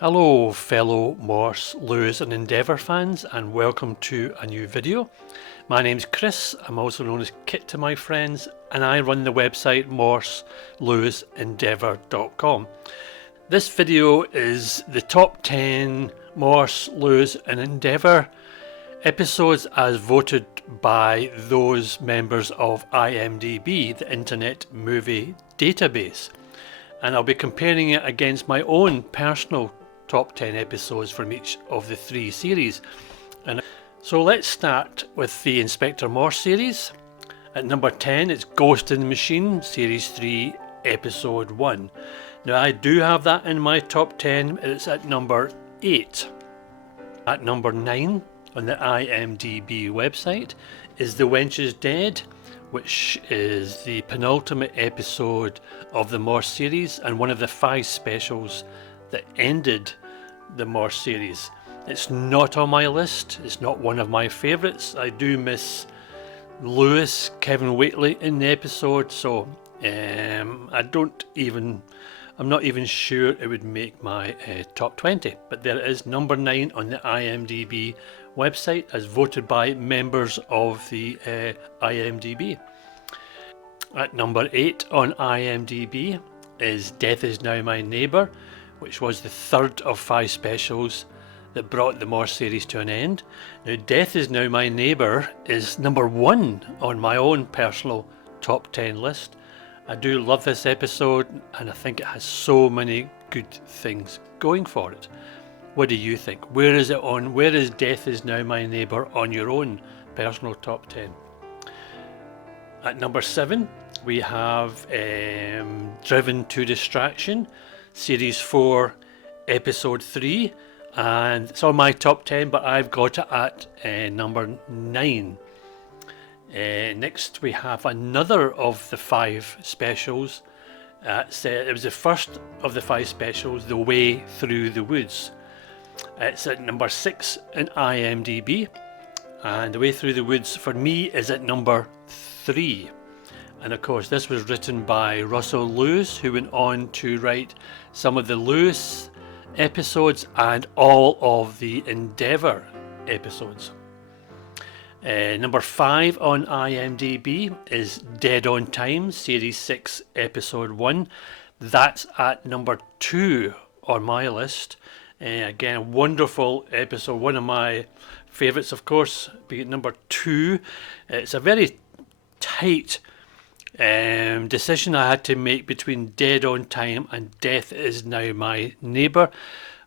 Hello fellow Morse, Lewis and Endeavour fans, and welcome to a new video. My name's Chris, I'm also known as Kit to my friends, and I run the website morse-lewis-endeavour.com. This video is the top 10 Morse, Lewis and Endeavour episodes as voted by those members of IMDB, the Internet Movie Database. And I'll be comparing it against my own personal top 10 episodes from each of the three series. And so let's start with the Inspector Morse series. At number 10 it's Ghost in the Machine, series 3, episode 1. Now I do have that in my top 10, it's at number 8. At number 9 on the IMDB website is The Wench is Dead, which is the penultimate episode of the Morse series and one of the 5 specials that ended the Morse series. It's not on my list, it's not one of my favourites. I do miss Lewis, Kevin Whately in the episode, so I'm not even sure it would make my top 20, but there it is, number 9 on the IMDB website as voted by members of the IMDB. At number 8 on IMDB is Death Is Now My Neighbour, which was the third of 5 specials that brought the Morse series to an end. Now Death Is Now My Neighbour is number 1 on my own personal top 10 list. I do love this episode and I think it has so many good things going for it. What do you think? Where is it on? Where is Death Is Now My Neighbour on your own personal top 10? At number 7 we have Driven to Distraction, series 4, episode 3, and it's on my top 10 but I've got it at number 9. Next we have another of the 5 specials. It was the first of the 5 specials, The Way Through the Woods. It's at number 6 in IMDB, and The Way Through the Woods for me is at number 3. And of course this was written by Russell Lewis, who went on to write some of the Lewis episodes and all of the Endeavour episodes. Number 5 on IMDB is Dead on Time, series 6, episode 1. That's at number 2 on my list. Again, a wonderful episode, one of my favourites of course, being at number 2. It's a very tight decision I had to make between Dead on Time and Death Is Now My Neighbour,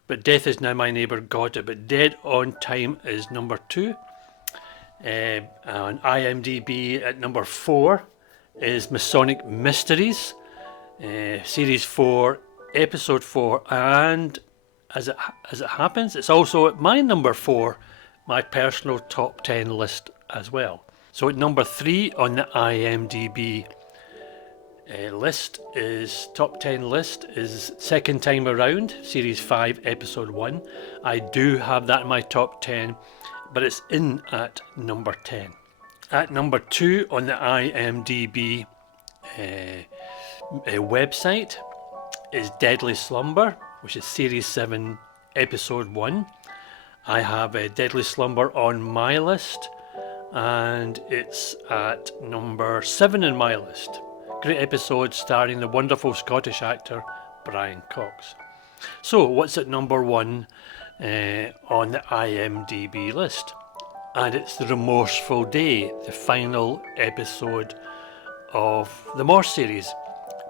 but Death Is Now My Neighbour got it, but Dead on Time is number 2. On IMDB at number 4 is Masonic Mysteries, series 4, episode 4, and as it happens it's also at my number 4, my personal top 10 list as well. So at number 3 on the IMDB top 10 list is Second Time Around, series 5, episode 1. I do have that in my top 10, but it's in at number 10. At number 2 on the IMDB website is Deadly Slumber, which is series 7, episode 1. I have a Deadly Slumber on my list, and it's at number 7 in my list. Great episode starring the wonderful Scottish actor Brian Cox. So what's at number 1 on the IMDB list? And it's The Remorseful Day, the final episode of the Morse series,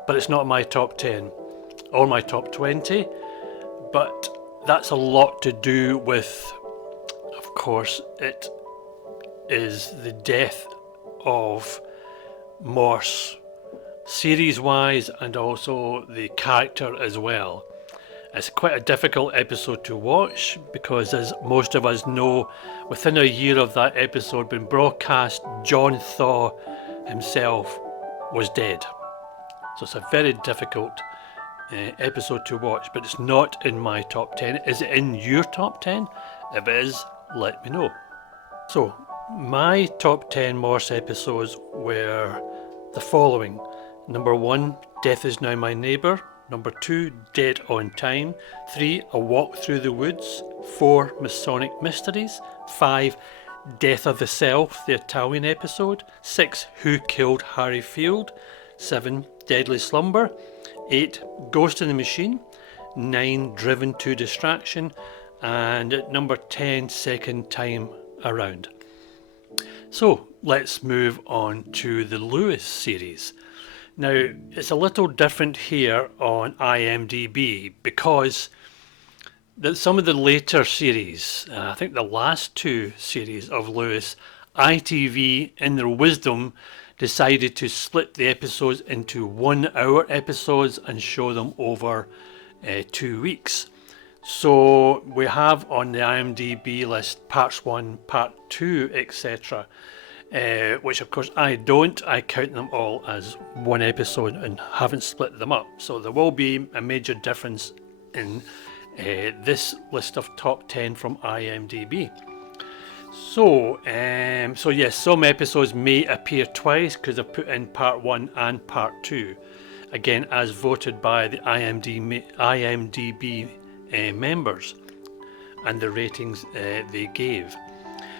but it's not my top 10 or my top 20, but that's a lot to do with, of course, it is the death of Morse series wise and also the character as well. It's quite a difficult episode to watch because, as most of us know, within a year of that episode being broadcast, John Thaw himself was dead. So it's a very difficult episode to watch, but it's not in my top 10. Is it in your top 10? If it is, let me know. So my top 10 Morse episodes were the following. Number 1, Death Is Now My Neighbour. Number 2, Dead on Time. 3, A Walk Through the Woods. 4, Masonic Mysteries. 5, Death of the Self, the Italian episode. 6, Who Killed Harry Field. 7, Deadly Slumber. 8, Ghost in the Machine. 9, Driven to Distraction. And at number 10, Second Time Around. So let's move on to the Lewis series. Now it's a little different here on IMDB because some of the later series, I think the last 2 series of Lewis, ITV in their wisdom decided to split the episodes into 1 hour episodes and show them over 2 weeks. So we have on the IMDB list parts 1, part 2, etc. Which of course I don't. I count them all as 1 episode and haven't split them up. So there will be a major difference in this list of top 10 from IMDB. So yes, some episodes may appear twice because I've put in part 1 and part 2. Again, as voted by the IMDB members and the ratings they gave.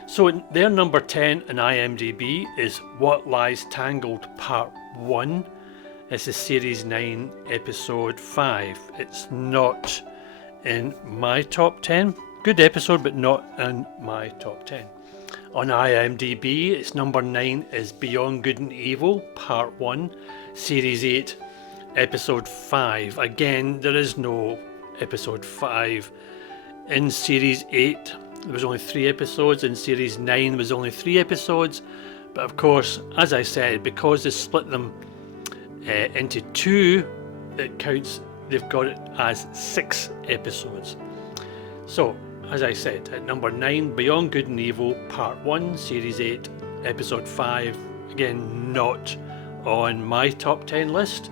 So their number 10 in IMDB is What Lies Tangled Part 1. This is Series 9, Episode 5. It's not in my top 10. Good episode, but not in my top 10. On IMDB, its number 9 is Beyond Good and Evil, Part 1, Series 8, Episode 5. Again, there is no Episode 5. In Series 8, there was only 3 episodes. In Series 9, there was only 3 episodes. But of course, as I said, because they split them into 2, it counts, they've got it as 6 episodes. So, as I said, at number 9, Beyond Good and Evil, Part 1, Series 8, Episode 5. Again, not on my top 10 list.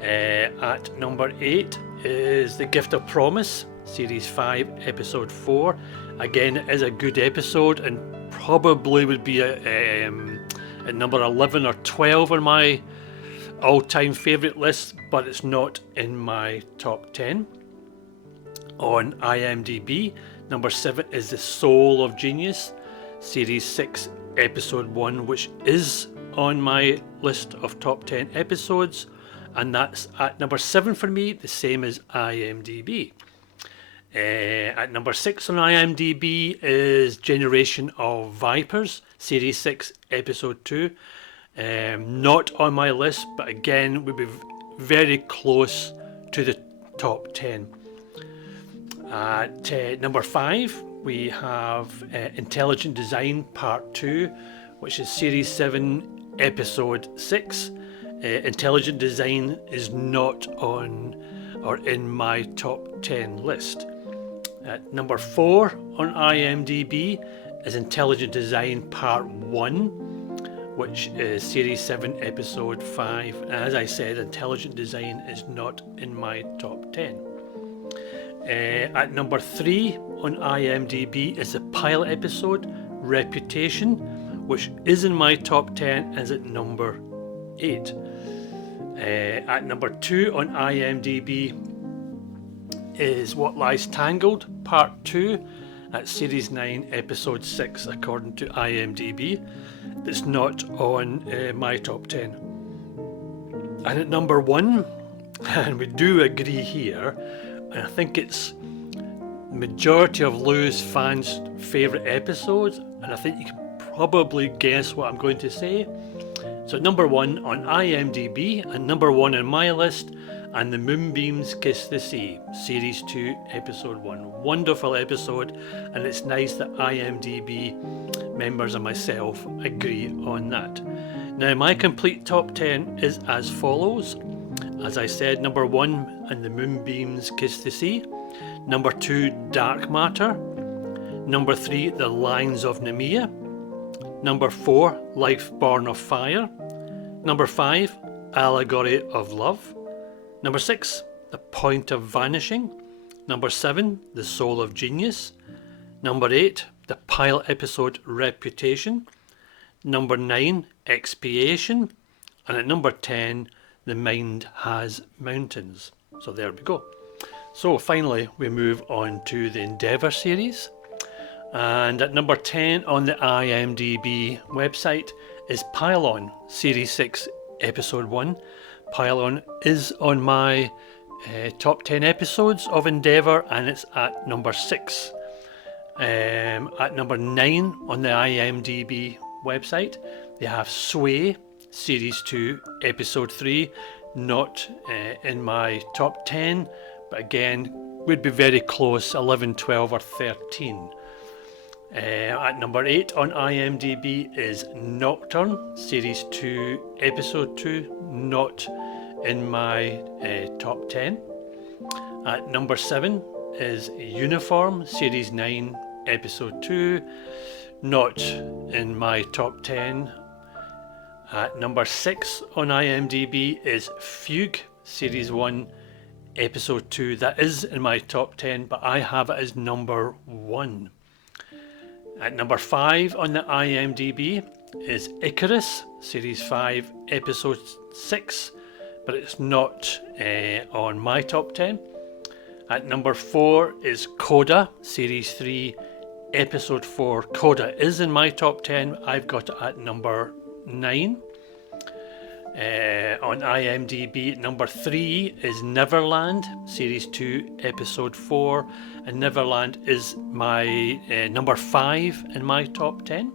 At number 8 is The Gift of Promise, Series 5, Episode 4. Again, it is a good episode and probably would be at number 11 or 12 on my all-time favourite list, but it's not in my top 10. On IMDb, number 7 is The Soul of Genius, Series 6, Episode 1, which is on my list of top 10 episodes, and that's at number 7 for me, the same as IMDb. At number 6 on IMDb is Generation of Vipers, Series 6, Episode 2. Not on my list, but again would be very close to the top 10. At number 5 we have Intelligent Design Part 2, which is Series 7, Episode 6. Intelligent Design is not on or in my top 10 list. At number 4 on IMDb is Intelligent Design Part 1, which is Series 7, Episode 5. And as I said, Intelligent Design is not in my top 10. At number 3 on IMDb is the pilot episode, Reputation, which is in my top 10 as at number 8. At number 2 on IMDb is What Lies Tangled, Part 2, at Series 9, Episode 6, according to IMDb. It's not on my top 10. And at number 1, and we do agree here, and I think it's majority of Lewis fans' favourite episodes, and I think you can probably guess what I'm going to say. So number 1 on IMDb and number 1 on my list, and The Moonbeams Kiss the Sea, Series 2, Episode 1. Wonderful episode, and it's nice that IMDb members and myself agree on that. Now my complete top 10 is as follows. As I said, number 1 and The Moonbeams Kiss the Sea. Number 2, Dark Matter. Number 3, The Lines of Nemea. Number 4, Life Born of Fire. Number 5, Allegory of Love. Number 6, The Point of Vanishing. Number 7, The Soul of Genius. Number 8, the pilot episode Reputation. Number 9, Expiation. And at number 10, The Mind Has Mountains. So there we go. So finally we move on to the Endeavour series, and at number 10 on the IMDB website is Pylon Series 6 Episode 1. Pylon is on my top 10 episodes of Endeavour, and it's at number 6. At number 9 on the IMDB website they have Sway Series 2 Episode 3, not in my top 10, but again would be very close, 11, 12 or 13. At number 8 on IMDB is Nocturne Series 2 Episode 2, not in my top 10. At number 7 is Uniform Series 9 Episode 2, not in my top 10. At number 6 on IMDB is Fugue Series 1 Episode 2. That is in my top 10, but I have it as number 1. At number 5 on the IMDB is Icarus Series 5 Episode 6, but it's not on my top 10. At number 4 is Coda Series 3 Episode 4. Coda is in my top 10. I've got it at number 9. On IMDB, number 3 is Neverland Series 2 Episode 4, and Neverland is my number 5 in my top 10.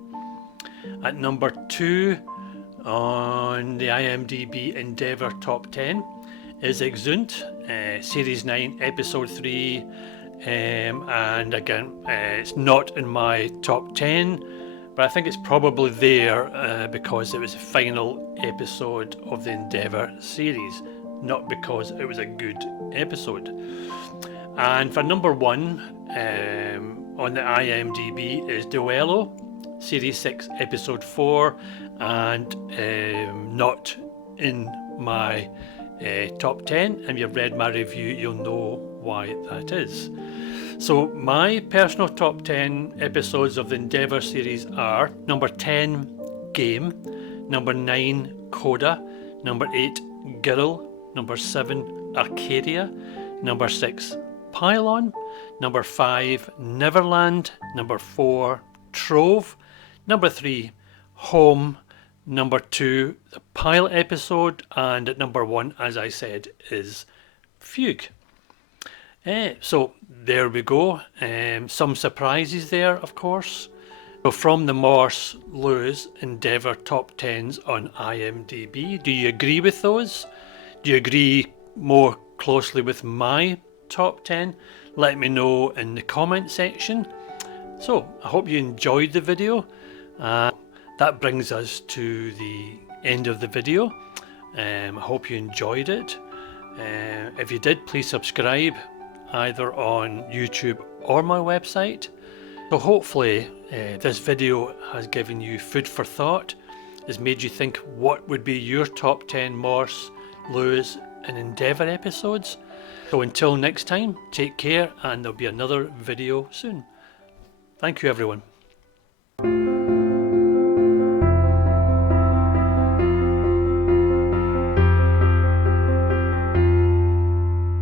At number 2 on the IMDB Endeavour top 10 is Exeunt Series 9 Episode 3, and again it's not in my top 10, but I think it's probably there because it was the final episode of the Endeavour series, not because it was a good episode. And for number 1 on the IMDB is Duello Series 6 Episode 4, and not in my top 10. And if you've read my review, you'll know why that is. So my personal top 10 episodes of the Endeavour series are number 10 Game, number 9 Coda, number 8 Girl, number 7 Arcadia, number 6 Pylon, number 5 Neverland, number 4 Trove, number 3 Home, number 2 the pilot episode, and at number 1, as I said, is Fugue. So there we go. Some surprises there, of course. So from the Morse, Lewis, Endeavour top 10s on IMDB, do you agree with those? Do you agree more closely with my top 10? Let me know in the comment section. So I hope you enjoyed the video. That brings us to the end of the video. I hope you enjoyed it. If you did, please subscribe either on YouTube or my website. So hopefully this video has given you food for thought, has made you think what would be your top 10 Morse, Lewis and Endeavour episodes. So until next time, take care, and there'll be another video soon. Thank you everyone.